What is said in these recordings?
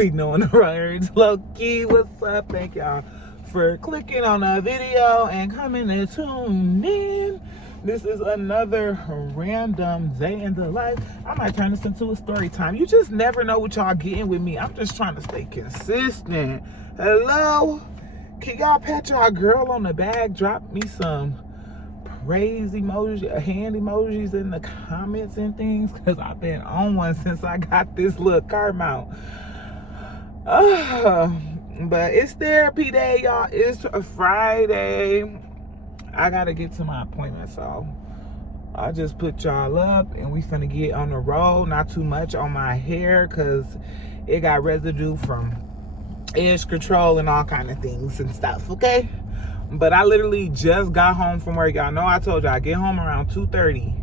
be knowing the words. Low key, what's up? Thank y'all for clicking on the video and coming and tuning in. This is another random day in the life. I might turn this into a story time. You just never know what y'all getting with me. I'm just trying to stay consistent. Hello? Can y'all pat y'all girl on the back? Drop me some praise emoji, hand emojis in the comments and things, because I've been on one since I got this little car mount. But it's therapy day, y'all. It's a Friday. I gotta get to my appointment, so I just put y'all up and we finna get on the road. Not too much on my hair because it got residue from edge control and all kind of things and stuff, okay? But I literally just got home from work. Y'all know I told y'all I get home around 2:30.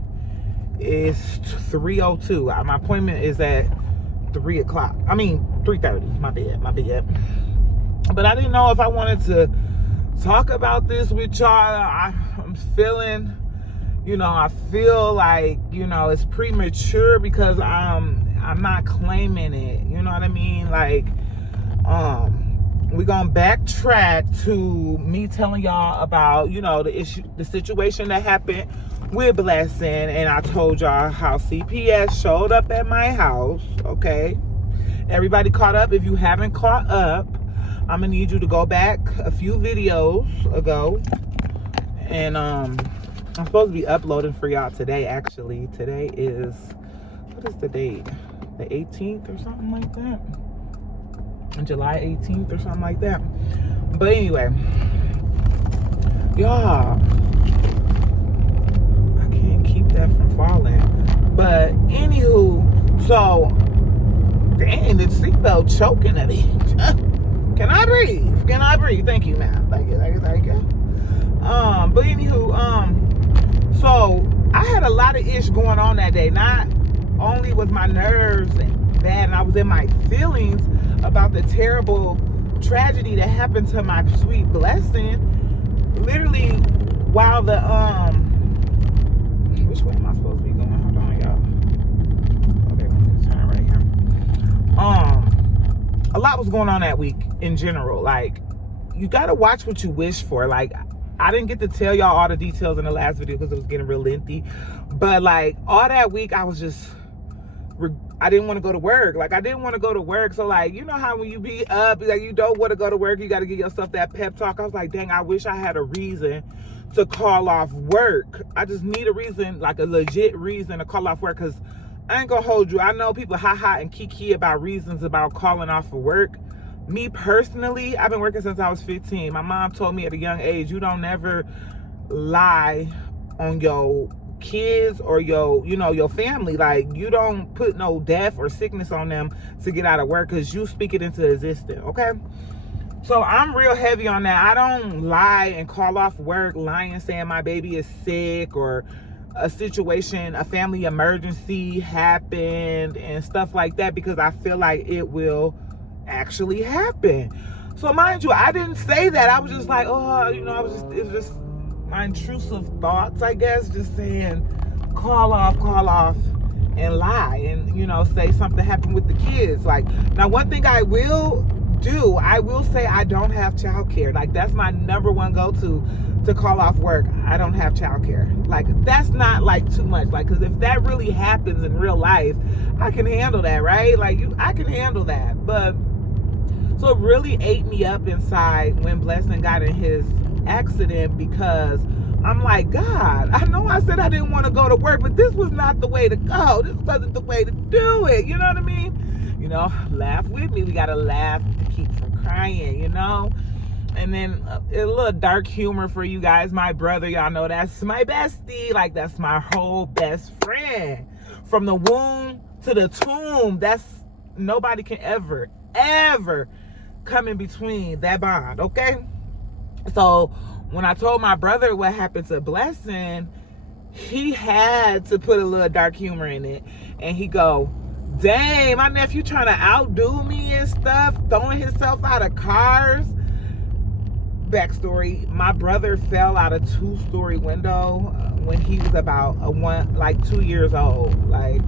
It's 3:02. My appointment is at 3 o'clock. I mean 3:30. My bad. But I didn't know if I wanted to talk about this with y'all. I'm feeling, I feel like, it's premature because I'm not claiming it. You know what I mean? Like, we're gonna backtrack to me telling y'all about, the situation that happened with Blessing, and I told y'all how CPS showed up at my house. Okay, everybody caught up? If you haven't caught up, I'm gonna need you to go back a few videos ago, and I'm supposed to be uploading for y'all today. Actually, today is, what is the date? The 18th or something like that. July 18th or something like that. But anyway, y'all, I can't keep that from falling. But anywho, so dang, the seatbelt choking at me. Can I breathe? Thank you, ma'am. Thank you. But anywho, so I had a lot of ish going on that day. Not only was my nerves bad and I was in my feelings about the terrible tragedy that happened to my sweet Blessing. Literally, while the which way am I supposed to be going? Hold on, y'all. Okay, I'm gonna turn right here. A lot was going on that week in general. Like, you gotta watch what you wish for. Like, I didn't get to tell y'all all the details in the last video because it was getting real lengthy. But like, all that week I was just, I didn't want to go to work. Like, I didn't want to go to work. So like, you know how when you be up, like, you don't want to go to work, you got to give yourself that pep talk. I was like, dang, I wish I had a reason to call off work. I just need a reason, like a legit reason to call off work, because I ain't gonna hold you. I know people ha and kiki about reasons about calling off for work. Me personally, I've been working since I was 15. My mom told me at a young age, you don't never lie on your kids or your family. Like, you don't put no death or sickness on them to get out of work, because you speak it into existence, okay? So I'm real heavy on that. I don't lie and call off work, lying, saying my baby is sick or a situation, a family emergency happened and stuff like that, because I feel like it will actually happen. So mind you, I didn't say that. I was just like, it was just my intrusive thoughts, I guess, just saying call off and lie and say something happened with the kids. Like, now one thing I will do, I will say I don't have childcare. Like, that's my number one go-to to call off work. I don't have childcare. Like, that's not like too much. Like, because if that really happens in real life, I can handle that, right? Like, I can handle that. But so it really ate me up inside when Blessing got in his accident, because I'm like, God, I know I said I didn't want to go to work, but this was not the way to go. This wasn't the way to do it. You know what I mean? Laugh with me. We got to laugh to keep from crying, And then a little dark humor for you guys. My brother, y'all know that's my bestie. Like, that's my whole best friend. From the womb to the tomb. That's, nobody can ever come in between that bond, okay? So when I told my brother what happened to Blessing, he had to put a little dark humor in it. And he go, dang, my nephew trying to outdo me and stuff, throwing himself out of cars. backstory, my brother fell out a 2-story window when he was about 2 years old. Like,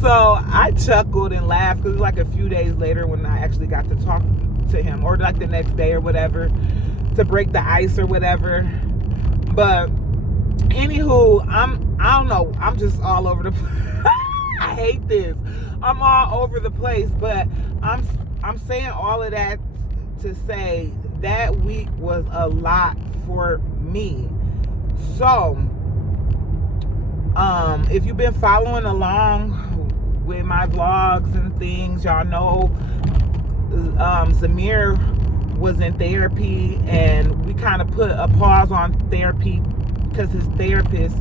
so I chuckled and laughed because it was like a few days later when I actually got to talk to him, or like the next day or whatever, to break the ice or whatever. But anywho, I don't know, I'm just all over the place. I hate this. I'm all over the place, but I'm saying all of that to say that week was a lot for me. So, if you've been following along with my vlogs and things, y'all know Zamir was in therapy, and we kind of put a pause on therapy because his therapist,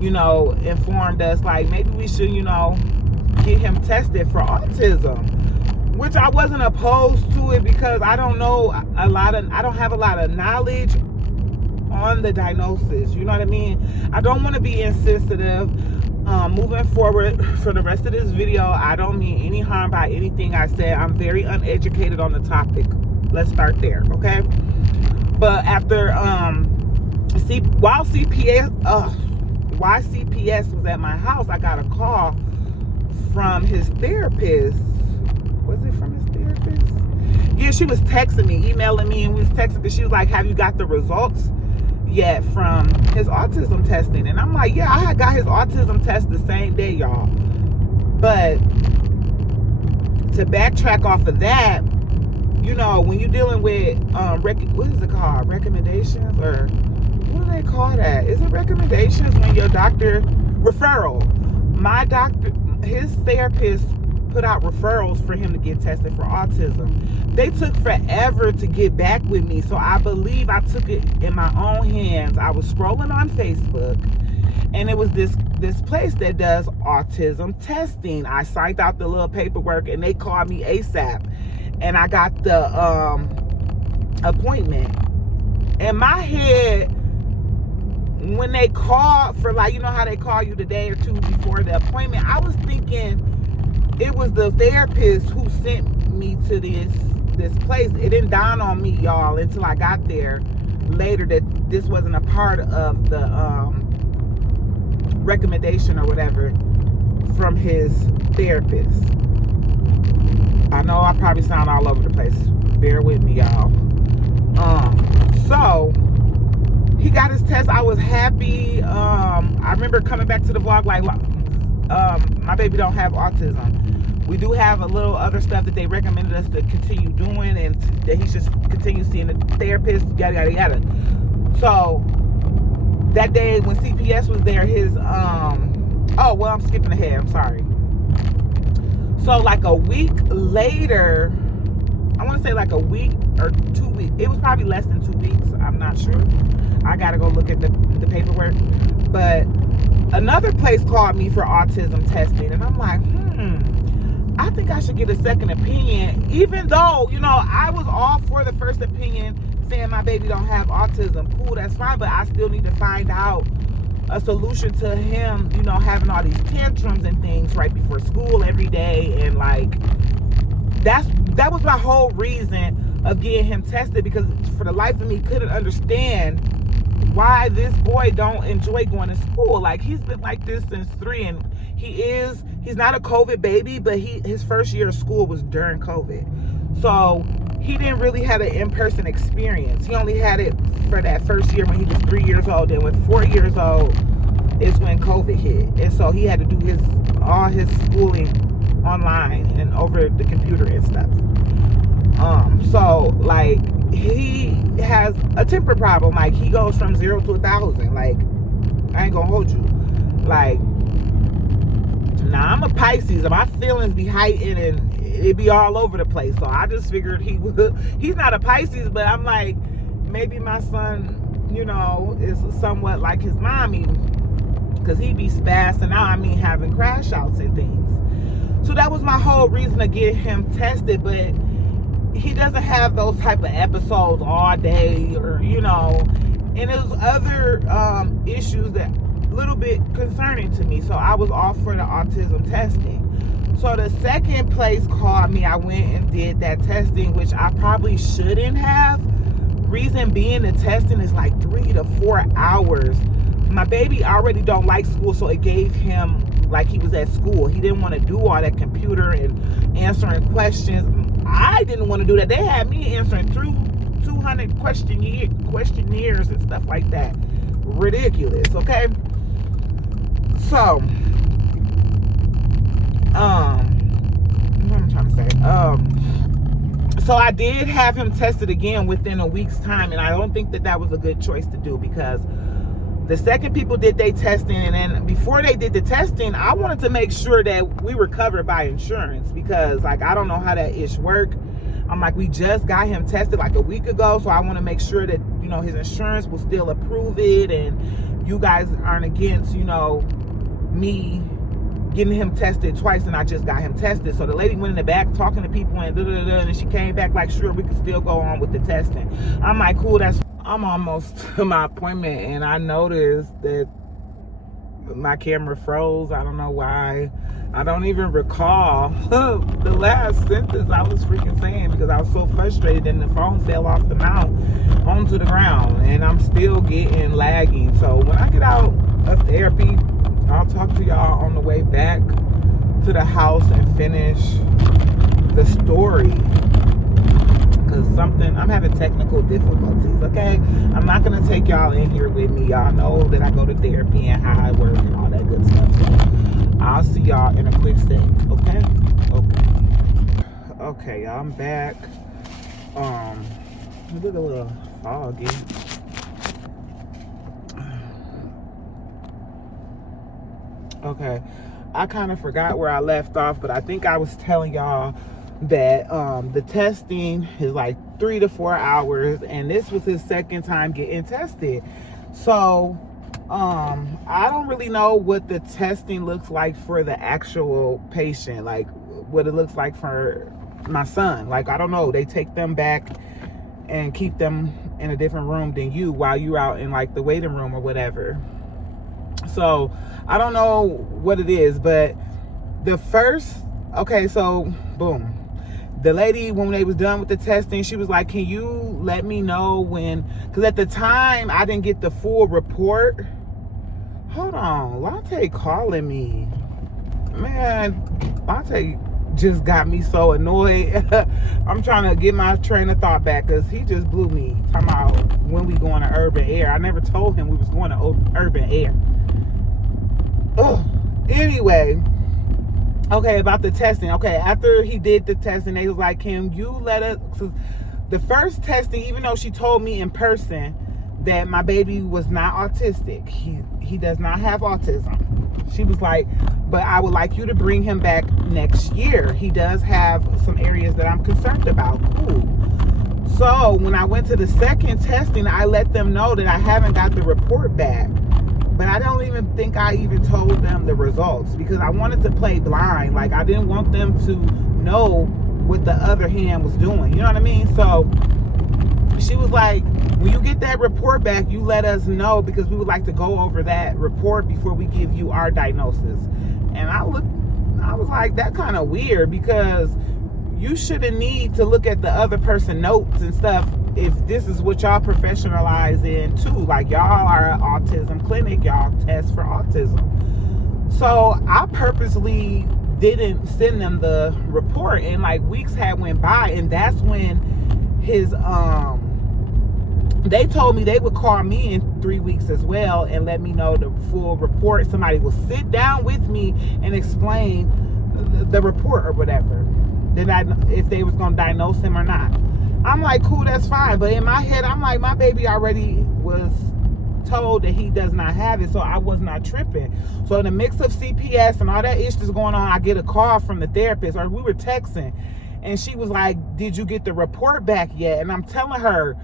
informed us like maybe we should, get him tested for autism, which I wasn't opposed to it because I don't have a lot of knowledge on the diagnosis. You know what I mean? I don't want to be insensitive. Moving forward for the rest of this video, I don't mean any harm by anything I said. I'm very uneducated on the topic. Let's start there, okay? But after while CPS was at my house, I got a call from his therapist. Was it from his therapist? Yeah, she was texting me, emailing me, and we was texting, because she was like, have you got the results yet from his autism testing? And I'm like, yeah, I had got his autism test the same day, y'all. But to backtrack off of that, when you're dealing with what is it called, recommendations, or what do they call that? Is it recommendations when your doctor, referral? My doctor, his therapist put out referrals for him to get tested for autism. They took forever to get back with me, so I believe I took it in my own hands. I was scrolling on Facebook, and it was this place that does autism testing. I signed out the little paperwork, and they called me ASAP, and I got the appointment. In my head, when they called for, like, how they call you the day or two before the appointment, I was thinking it was the therapist who sent me to this place. It didn't dawn on me, y'all, until I got there later that this wasn't a part of the recommendation or whatever from his therapist. I know I probably sound all over the place. Bear with me, y'all. So he got his test. I was happy. I remember coming back to the vlog like, my baby don't have autism. We do have a little other stuff that they recommended us to continue doing, and that he should continue seeing the therapist, yada, yada, yada. So that day when CPS was there, I'm skipping ahead. I'm sorry. So like a week later, I want to say like a week or 2 weeks. It was probably less than 2 weeks. I'm not sure. I got to go look at the paperwork. But another place called me for autism testing, and I'm like, I think I should get a second opinion, even though, I was all for the first opinion saying my baby don't have autism. Cool, that's fine, but I still need to find out a solution to him, having all these tantrums and things right before school every day. And like, that was my whole reason of getting him tested, because for the life of me, couldn't understand why this boy don't enjoy going to school. Like, he's been like this since 3, and he's not a COVID baby, but his first year of school was during COVID. So he didn't really have an in-person experience. He only had it for that first year when he was 3 years old. And when 4 years old is when COVID hit. And so he had to do all his schooling online and over the computer and stuff. So like, he has a temper problem. Like, he goes from 0 to 1,000. Like, I ain't gonna hold you. Like, now I'm a Pisces, and my feelings be heightened and it be all over the place. So I just figured he's not a Pisces, but I'm like, maybe my son, is somewhat like his mommy, because he be spazzing out. I mean, having crash outs and things. So that was my whole reason to get him tested. But he doesn't have those type of episodes all day, or and there's other issues that a little bit concerning to me. So I was all for the autism testing. So the second place called me. I went and did that testing, which I probably shouldn't have, reason being, the testing is like 3 to 4 hours. My baby already don't like school, so it gave him like he was at school. He didn't want to do all that computer and answering questions. I didn't want to do that. They had me answering through 200 questionnaires and stuff like that. Ridiculous, okay? So, what am I trying to say? So I did have him tested again within a week's time, and I don't think that was a good choice to do, because the second people did their testing, and then before they did the testing, I wanted to make sure that we were covered by insurance, because like I don't know how that ish work. I'm like, we just got him tested like a week ago, so I want to make sure that, you know, his insurance will still approve it, and you guys aren't against, you know, me getting him tested twice, and I just got him tested. So the lady went in the back talking to people and and she came back like, sure, we can still go on with the testing. I'm like, cool, I'm almost to my appointment, and I noticed that my camera froze. I don't know why. I don't even recall the last sentence I was freaking saying, because I was so frustrated, and the phone fell off the mount onto the ground, and I'm still getting lagging. So when I get out of therapy, I'll talk to y'all on the way back to the house and finish the story, because I'm having technical difficulties, okay? I'm not gonna take y'all in here with me. Y'all know that I go to therapy and how I work and all that good stuff. So I'll see y'all in a quick second, okay? Okay, y'all, I'm back. It look a little foggy. Okay, I kind of forgot where I left off, but I think I was telling y'all that the testing is like 3 to 4 hours, and this was his second time getting tested. So I don't really know what the testing looks like for the actual patient, like what it looks like for my son. Like, I don't know, they take them back and keep them in a different room than you while you're out in like the waiting room or whatever. So I don't know what it is, but so boom, the lady, when they was done with the testing, she was like, can you let me know when, because at the time I didn't get the full report. Hold on, Latte calling me, man. Latte just got me so annoyed. I'm trying to get my train of thought back, because he just blew me talking about when we going to Urban Air. I never told him we was going to Urban Air. Oh, anyway, okay, about the testing. Okay, after he did the testing, they was like, can you let us, so the first testing, even though she told me in person that my baby was not autistic, he does not have autism, she was like, but I would like you to bring him back next year. He does have some areas that I'm concerned about. Cool. So when I went to the second testing, I let them know that I haven't got the report back. But I don't even think I even told them the results, because I wanted to play blind. Like, I didn't want them to know what the other hand was doing. You know what I mean? So she was like, when you get that report back, you let us know, because we would like to go over that report before we give you our diagnosis. And I was like, that kind of weird, because you shouldn't need to look at the other person's notes and stuff if this is what y'all professionalize in too. Like, y'all are an autism clinic, y'all test for autism. So I purposely didn't send them the report, and like weeks had went by, and that's when his they told me they would call me in 3 weeks as well and let me know the full report. Somebody will sit down with me and explain the report or whatever, if they was gonna diagnose him or not. I'm like, cool, that's fine. But in my head, I'm like, my baby already was told that he does not have it, so I was not tripping. So in the mix of CPS and all that issues going on, I get a call from the therapist, or we were texting, and she was like, did you get the report back yet? And I'm telling her,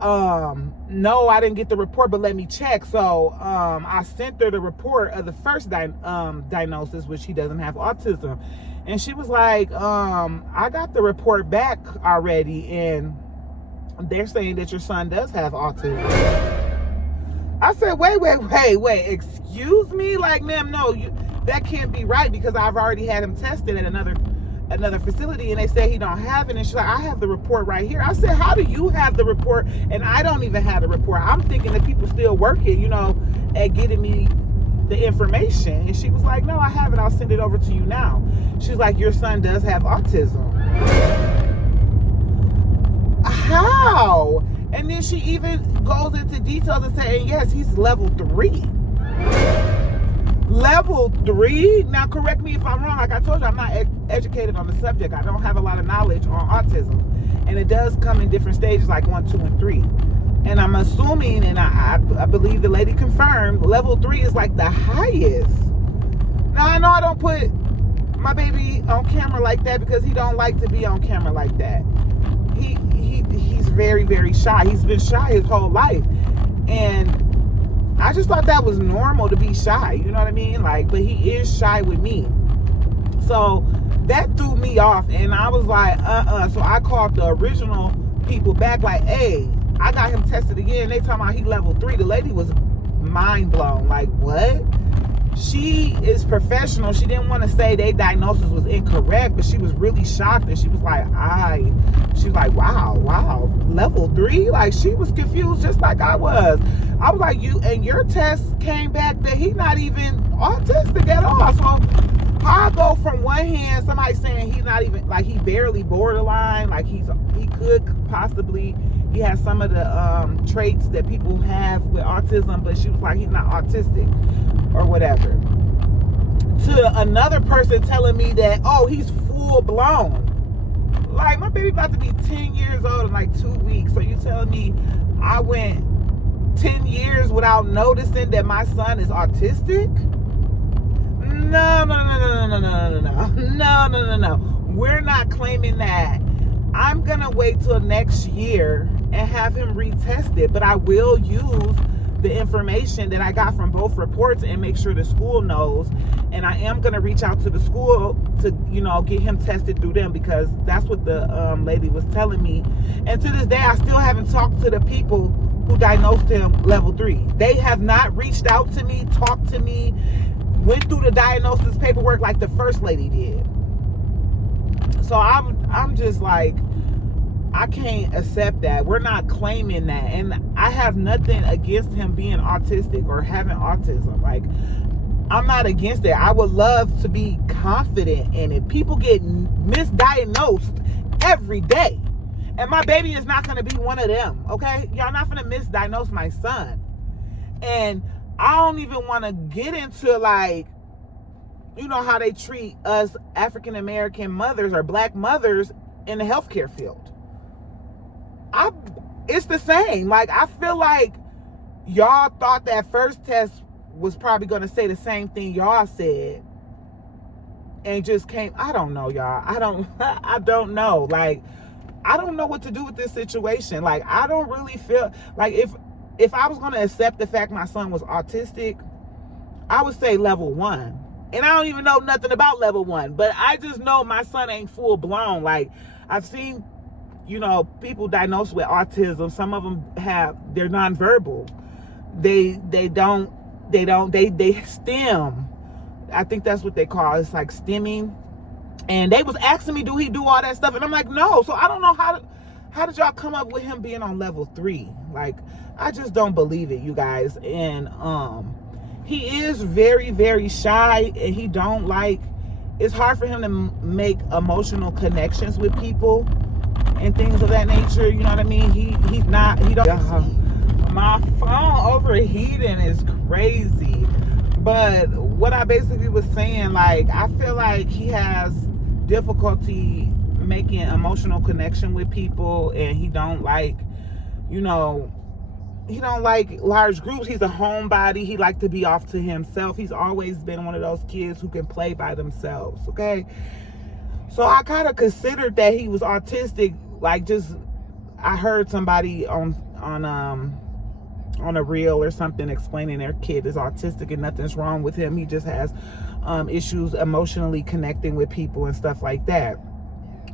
no, I didn't get the report, but let me check. So I sent her the report of the first diagnosis, which he doesn't have autism. And she was like, I got the report back already, and they're saying that your son does have autism. I said, wait, excuse me? Like, ma'am, no, that can't be right, because I've already had him tested at another facility, and they said he don't have it. And she's like, I have the report right here. I said, how do you have the report and I don't even have the report? I'm thinking that people still working, you know, at getting me the information. And she was like, no, I have it. I'll send it over to you now. She's like, your son does have autism. How? And then she even goes into details and saying, yes, he's level 3. Level 3? Now, correct me if I'm wrong. Like I told you, I'm not educated on the subject. I don't have a lot of knowledge on autism. And it does come in different stages, like 1, 2, and 3. And I'm assuming, and I believe the lady confirmed, level 3 is like the highest. Now, I know I don't put my baby on camera like that because he don't like to be on camera like that. He's very, very shy. He's been shy his whole life. And I just thought that was normal to be shy. You know what I mean? Like, but he is shy with me. So that threw me off. And I was like, So I called the original people back like, hey, I got him tested again. They talking about he level 3. The lady was mind blown. Like, what? She is professional. She didn't want to say their diagnosis was incorrect, but she was really shocked. And she was like, wow, level 3? Like, she was confused just like I was. I was like, your test came back that he's not even autistic at all. So I go from one hand, somebody saying he's not even, like, he barely borderline, like he could possibly, he has some of the traits that people have with autism, but she was like, he's not autistic or whatever. To another person telling me that, oh, he's full blown. Like, my baby about to be 10 years old in like 2 weeks. So you telling me I went 10 years without noticing that my son is autistic? No. We're not claiming that. I'm gonna wait till next year and have him retested, but I will use the information that I got from both reports and make sure the school knows. And I am gonna reach out to the school to, you know, get him tested through them, because that's what the lady was telling me. And to this day, I still haven't talked to the people who diagnosed him level 3. They have not reached out to me, talked to me, went through the diagnosis paperwork like the first lady did. So I'm just like, I can't accept that. We're not claiming that. And I have nothing against him being autistic or having autism. Like, I'm not against it. I would love to be confident in it. People get misdiagnosed every day. And my baby is not going to be one of them, okay? Y'all not going to misdiagnose my son. And I don't even want to get into, like, you know, how they treat us African-American mothers or black mothers in the healthcare field. It's the same. Like, I feel like y'all thought that first test was probably going to say the same thing y'all said, and just came. I don't know, y'all. I don't know. Like, I don't know what to do with this situation. Like, I don't really feel like if I was going to accept the fact my son was autistic, I would say level 1. And I don't even know nothing about level 1, but I just know my son ain't full blown. Like, I've seen, you know, people diagnosed with autism. Some of them they're nonverbal. They stem. I think that's what they call it. It's like stemming. And they was asking me, do he do all that stuff? And I'm like, no. So I don't know how did y'all come up with him being on level 3? Like, I just don't believe it, you guys. And he is very, very shy, and he don't like, it's hard for him to make emotional connections with people and things of that nature. You know what I mean? He don't. My phone overheating is crazy. But what I basically was saying, like, I feel like he has difficulty making emotional connection with people, and he don't like, you know, he don't like large groups. He's a homebody. He like to be off to himself. He's always been one of those kids who can play by themselves, okay? So I kind of considered that he was autistic. Like, just, I heard somebody on a reel or something explaining their kid is autistic and nothing's wrong with him. He just has issues emotionally connecting with people and stuff like that.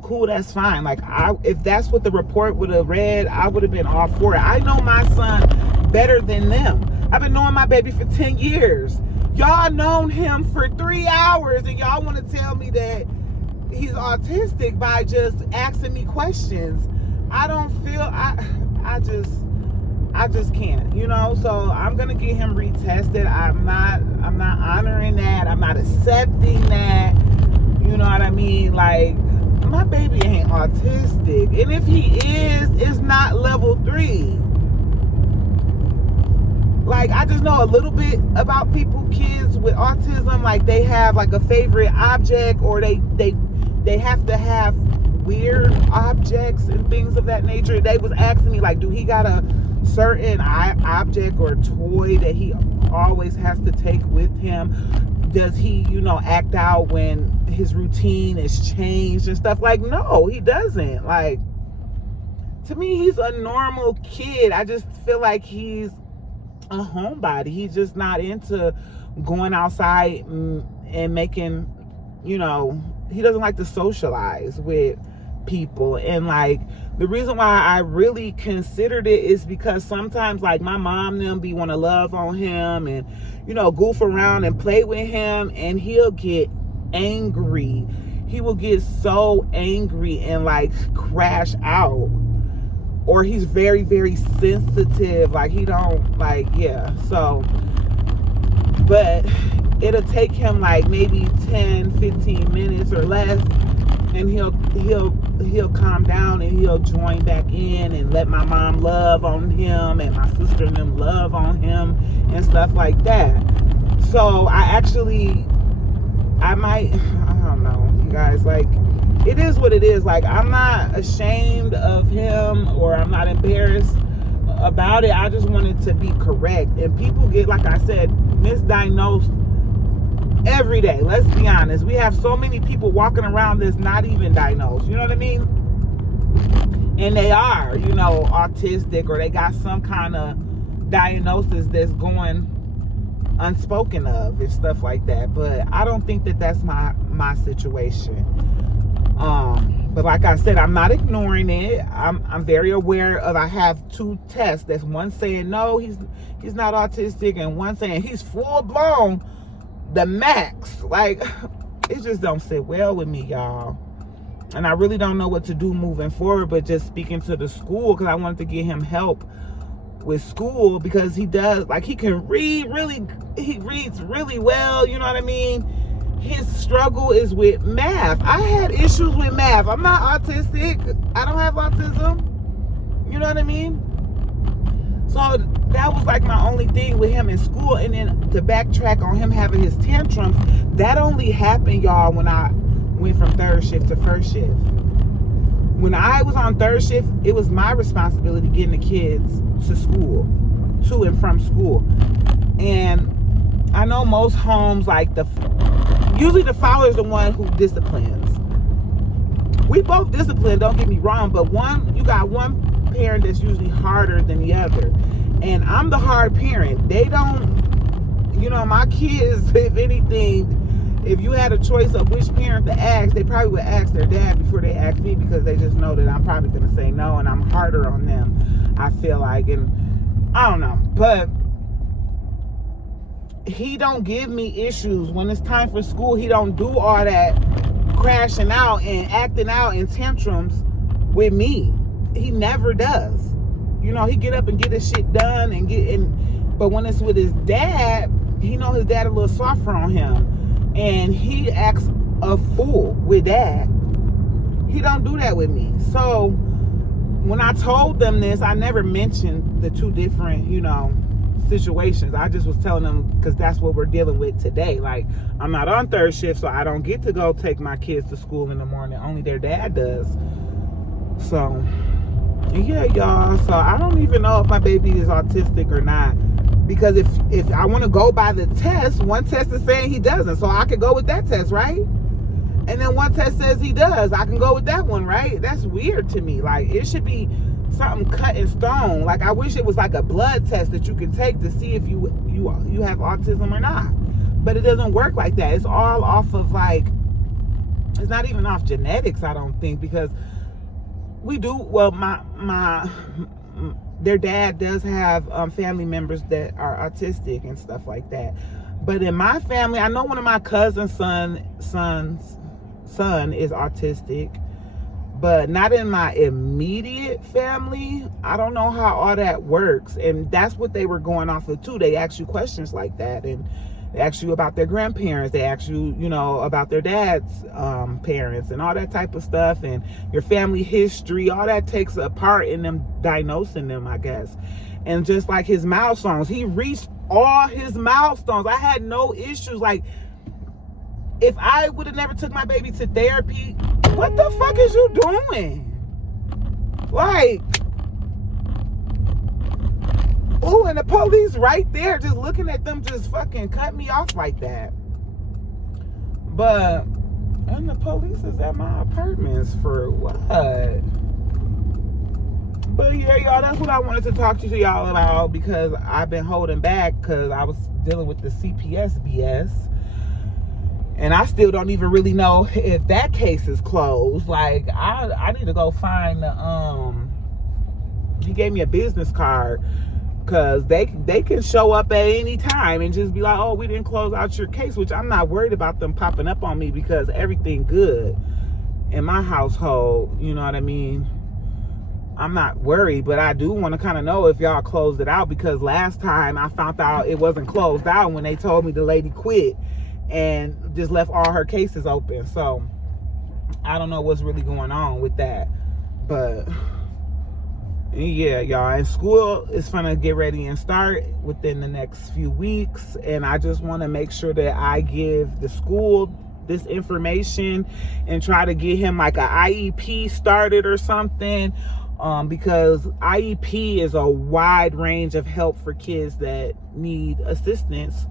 Cool, that's fine. Like, if that's what the report would have read, I would have been all for it. I know my son better than them. I've been knowing my baby for 10 years. Y'all known him for 3 hours, and y'all want to tell me that he's autistic by just asking me questions. I don't feel I just can't, you know. So I'm gonna get him retested. I'm not honoring that. I'm not accepting that. You know what I mean? Like, my baby ain't autistic, and if he is, it's not level 3. Like, I just know a little bit about kids with autism. Like, they have like a favorite object, or they have to have weird objects and things of that nature. They was asking me, like, do he got a certain object or toy that he always has to take with him? Does he, act out when his routine is changed and stuff? Like, no, he doesn't. Like, to me, he's a normal kid. I just feel like he's a homebody. He's just not into going outside and making, he doesn't like to socialize with people. And like, the reason why I really considered it is because sometimes, like, my mom and them want to love on him and goof around and play with him, and he'll get angry. He will get so angry and like crash out. Or he's very, very sensitive. Like, he don't, like, yeah. So, but it'll take him like maybe 10, 15 minutes or less, and he'll calm down, and he'll join back in and let my mom love on him and my sister and them love on him and stuff like that. So I don't know, you guys, like, it is what it is. Like, I'm not ashamed of him, or I'm not embarrassed about it. I just want it to be correct. And people get, like I said, misdiagnosed every day. Let's be honest. We have so many people walking around that's not even diagnosed. You know what I mean? And they are, autistic, or they got some kind of diagnosis that's going unspoken of and stuff like that. But I don't think that that's my situation. But like I said, I'm not ignoring it. I'm very aware of, I have 2 tests. That's one saying no, he's not autistic, and one saying he's full blown the max. Like, it just don't sit well with me, y'all. And I really don't know what to do moving forward, but just speaking to the school, because I wanted to get him help with school, because he does, like, he can read he reads really well, you know what I mean? His struggle is with math. I had issues with math. I'm not autistic. I don't have autism. You know what I mean? So that was like my only thing with him in school. And then to backtrack on him having his tantrums, that only happened, y'all, when I went from 3rd shift to 1st shift. When I was on 3rd shift, it was my responsibility getting the kids to school, to and from school. And I know most homes, like, usually the father is the one who disciplines. We both discipline, don't get me wrong, but you got one parent that's usually harder than the other. And I'm the hard parent. They don't, my kids, if anything, if you had a choice of which parent to ask, they probably would ask their dad before they ask me, because they just know that I'm probably going to say no, and I'm harder on them, I feel like. And I don't know, but he don't give me issues. When it's time for school, he don't do all that crashing out and acting out in tantrums with me. He never does. He get up and get his shit done and but when it's with his dad, he know his dad a little softer on him, and he acts a fool with dad. He don't do that with me. So when I told them this, I never mentioned the 2 different, situations. I just was telling them, because that's what we're dealing with today. Like, I'm not on 3rd shift, so I don't get to go take my kids to school in the morning. Only their dad does. So yeah, y'all. So I don't even know if my baby is autistic or not, because if I want to go by the test, one test is saying he doesn't, so I could go with that test, right? And then one test says he does, I can go with that one, right? That's weird to me. Like, it should be something cut in stone. Like, I wish it was like a blood test that you can take to see if you have autism or not. But it doesn't work like that. It's all off of, like, it's not even off genetics, I don't think, because we do, well, their dad does have family members that are autistic and stuff like that. But in my family, I know one of my cousin's son is autistic, but not in my immediate family. I don't know how all that works. And that's what they were going off of too. They ask you questions like that, and they ask you about their grandparents. They ask you, about their dad's parents and all that type of stuff, and your family history. All that takes a part in them diagnosing them, I guess. And just like his milestones, he reached all his milestones. I had no issues. Like, if I would have never took my baby to therapy, what the fuck is you doing? Like, oh, and the police right there just looking at them, just fucking cut me off like that. But, and the police is at my apartments for what? But yeah, y'all, that's what I wanted to talk to y'all about, because I've been holding back because I was dealing with the CPS BS. And I still don't even really know if that case is closed. Like, I need to go find he gave me a business card, because they can show up at any time and just be like, oh, we didn't close out your case, which I'm not worried about them popping up on me, because everything good in my household, you know what I mean? I'm not worried, but I do want to kind of know if y'all closed it out, because last time I found out it wasn't closed out when they told me the lady quit and just left all her cases open. So I don't know what's really going on with that. But yeah, y'all, and school is gonna get ready and start within the next few weeks, and I just want to make sure that I give the school this information and try to get him like a IEP started or something, because IEP is a wide range of help for kids that need assistance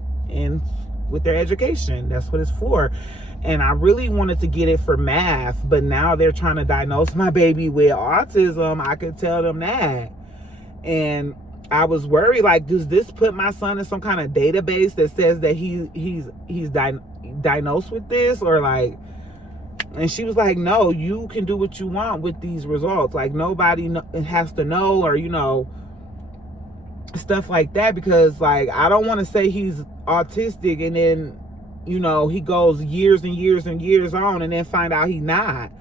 with their education. That's what it's for. And I really wanted to get it for math, but now they're trying to diagnose my baby with autism. I could tell them that. And I was worried, like, does this put my son in some kind of database that says that he's diagnosed with this, or like? And she was like, no, you can do what you want with these results. Like, nobody has to know, or stuff like that, because like, I don't want to say he's autistic and then he goes years and years and years on and then find out he's not,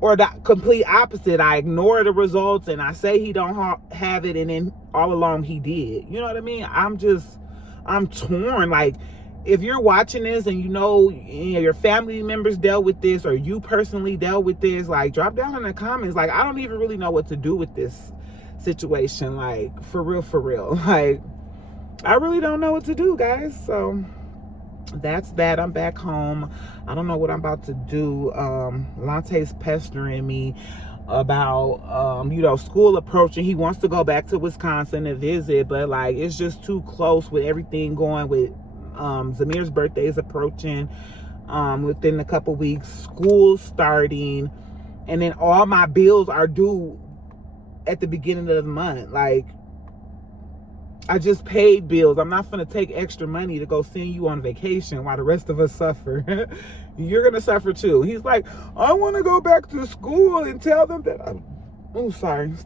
or the complete opposite. I ignore the results and I say he don't have it, and then all along he did. You know what I mean? I'm torn. Like, if you're watching this and your family members dealt with this, or you personally dealt with this, like, drop down in the comments. Like, I don't even really know what to do with this situation. Like, for real. Like, I really don't know what to do, guys. So that's that. I'm back home. I don't know what I'm about to do. Lante's pestering me about school approaching. He wants to go back to Wisconsin to visit, but like, it's just too close with everything going with Zamir's birthday is approaching within a couple weeks, school starting, and then all my bills are due at the beginning of the month. Like, I just paid bills. I'm not gonna take extra money to go send you on vacation while the rest of us suffer. You're gonna suffer too. He's like, I want to go back to school and tell them that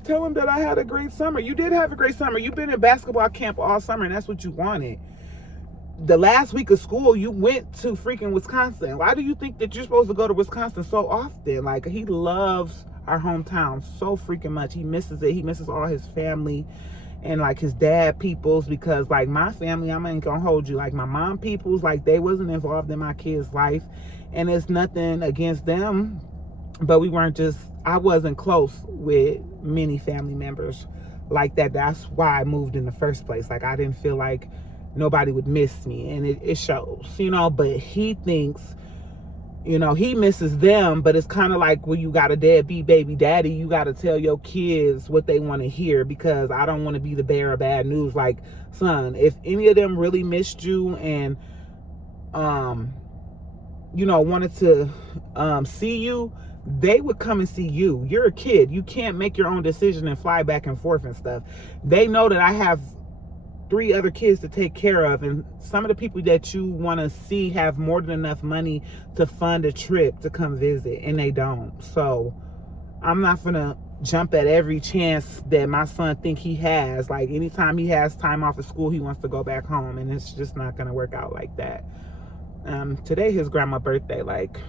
tell them that I had a great summer. You did have a great summer. You've been in basketball camp all summer, and that's what you wanted. The last week of school, you went to freaking Wisconsin. Why do you think that you're supposed to go to Wisconsin so often? Like, he loves our hometown so freaking much. He misses it. He misses all his family and like his dad peoples, because like my family, I ain't gonna hold you, like my mom peoples, like they wasn't involved in my kid's life, and it's nothing against them, but I wasn't close with many family members like that. That's why I moved in the first place. Like, I didn't feel like nobody would miss me, and it shows, but he thinks, he misses them. But it's kind of like when you got a deadbeat baby daddy, you got to tell your kids what they want to hear, because I don't want to be the bearer of bad news. Like, son, if any of them really missed you and wanted to see you, they would come and see you. You're a kid. You can't make your own decision and fly back and forth and stuff. They know that I have 3 other kids to take care of, and some of the people that you want to see have more than enough money to fund a trip to come visit, and they don't. So I'm not gonna jump at every chance that my son think he has. Like, anytime he has time off of school, he wants to go back home, and it's just not gonna work out like that. Today his grandma's birthday. Like,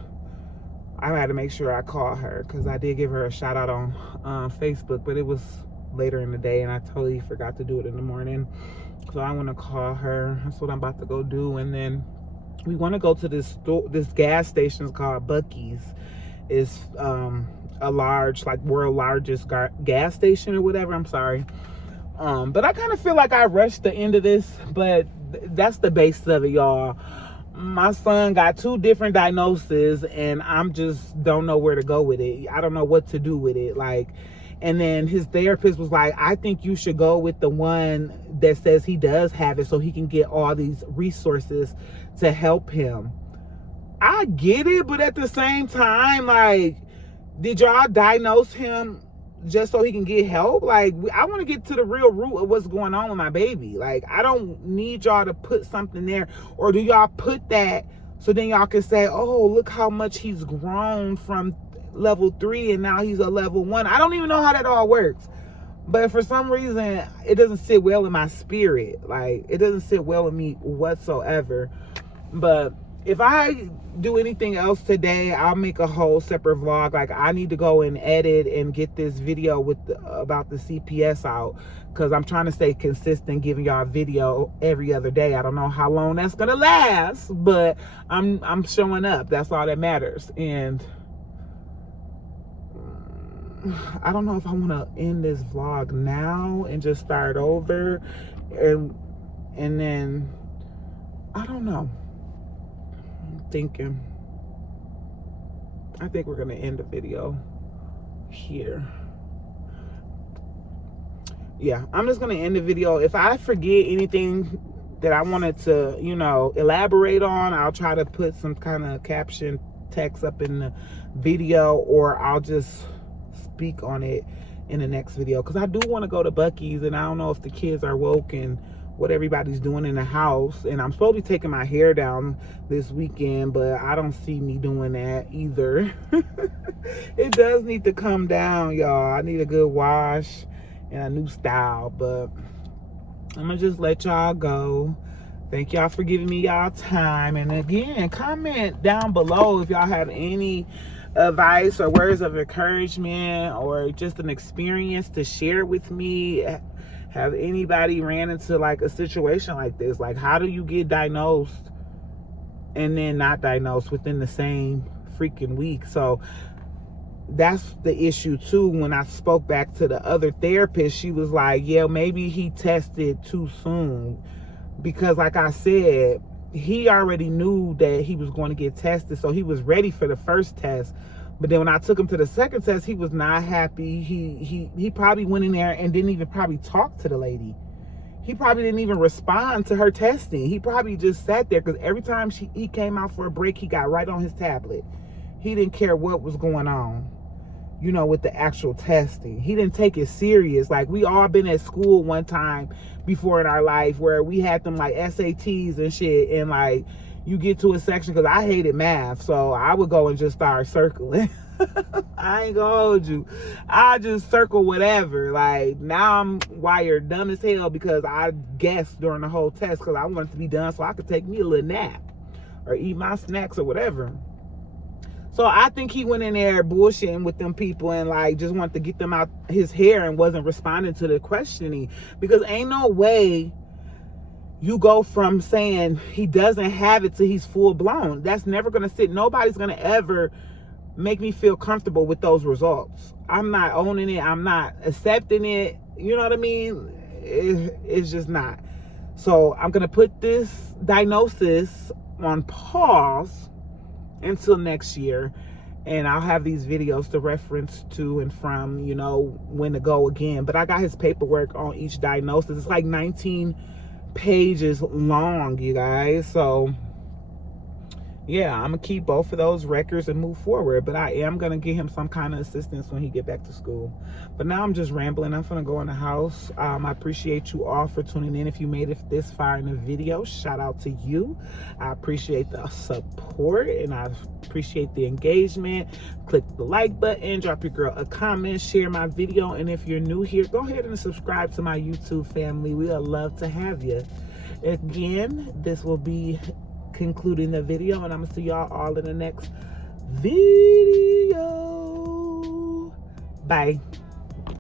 I had to make sure I call her because I did give her a shout out on Facebook, but it was later in the day and I totally forgot to do it in the morning. So I want to call her. That's what I'm about to go do. And then we want to go to this gas station called Buc-ee's. It's a large, like world largest gas station or whatever. I'm sorry. But I kind of feel like I rushed the end of this, but that's the base of it, y'all. My son got 2 different diagnoses and I'm just don't know where to go with it. I don't know what to do with it. Like, and then his therapist was like, I think you should go with the one that says he does have it so he can get all these resources to help him. I get it, but at the same time, like, did y'all diagnose him just so he can get help? Like, I want to get to the real root of what's going on with my baby. Like, I don't need y'all to put something there. Or do y'all put that so then y'all can say, oh, look how much he's grown from level 3 and now he's a level 1. I don't even know how that all works. But for some reason, it doesn't sit well in my spirit. Like, it doesn't sit well with me whatsoever. But if I do anything else today, I'll make a whole separate vlog. Like, I need to go and edit and get this video with about the CPS out, because I'm trying to stay consistent, giving y'all a video every other day. I don't know how long that's gonna last, but I'm showing up. That's all that matters. And I don't know if I want to end this vlog now and just start over, and then I don't know. Thinking I think we're gonna end the video here. Yeah, I'm just gonna end the video. If I forget anything that I wanted to, elaborate on, I'll try to put some kind of caption text up in the video, or I'll just speak on it in the next video, because I do want to go to Buc-ee's, and I don't know if the kids are woke and what everybody's doing in the house. And I'm supposed to be taking my hair down this weekend, but I don't see me doing that either. It does need to come down, y'all. I need a good wash and a new style, but I'm gonna just let y'all go. Thank y'all for giving me y'all time. And again, comment down below if y'all have any advice or words of encouragement or just an experience to share with me. Have anybody ran into like a situation like this? Like, how do you get diagnosed and then not diagnosed within the same freaking week? So that's the issue too. When I spoke back to the other therapist, she was like, yeah, maybe he tested too soon, because like I said, he already knew that he was going to get tested, so he was ready for the first test. But then when I took him to the second test, he was not happy. He probably went in there and didn't even probably talk to the lady. He probably didn't even respond to her testing. He probably just sat there, because every time he came out for a break, he got right on his tablet. He didn't care what was going on, with the actual testing. He didn't take it serious. Like, we all been at school one time before in our life where we had them like SATs and shit, and like, you get to a section, because I hated math, so I would go and just start circling. I ain't gonna hold you. I just circle whatever. Like, now I'm wired dumb as hell because I guessed during the whole test, because I wanted to be done so I could take me a little nap or eat my snacks or whatever. So I think he went in there bullshitting with them people and like just wanted to get them out his hair and wasn't responding to the questioning, because ain't no way you go from saying he doesn't have it to he's full blown. That's never going to sit. Nobody's going to ever make me feel comfortable with those results. I'm not owning it. I'm not accepting it. You know what I mean? It's just not. So I'm going to put this diagnosis on pause until next year. And I'll have these videos to reference to and from, when to go again. But I got his paperwork on each diagnosis. It's like 19 pages long, you guys. So yeah, I'm gonna keep both of those records and move forward, but I am gonna give him some kind of assistance when he get back to school. But now I'm just rambling. I'm gonna go in the house. I appreciate you all for tuning in. If you made it this far in the video, shout out to you. I appreciate the support and I appreciate the engagement. Click the like button, drop your girl a comment, share my video, and if you're new here, go ahead and subscribe to my YouTube family. We would love to have you. Again, this will be concluding the video, and I'm gonna see y'all all in the next video. Bye.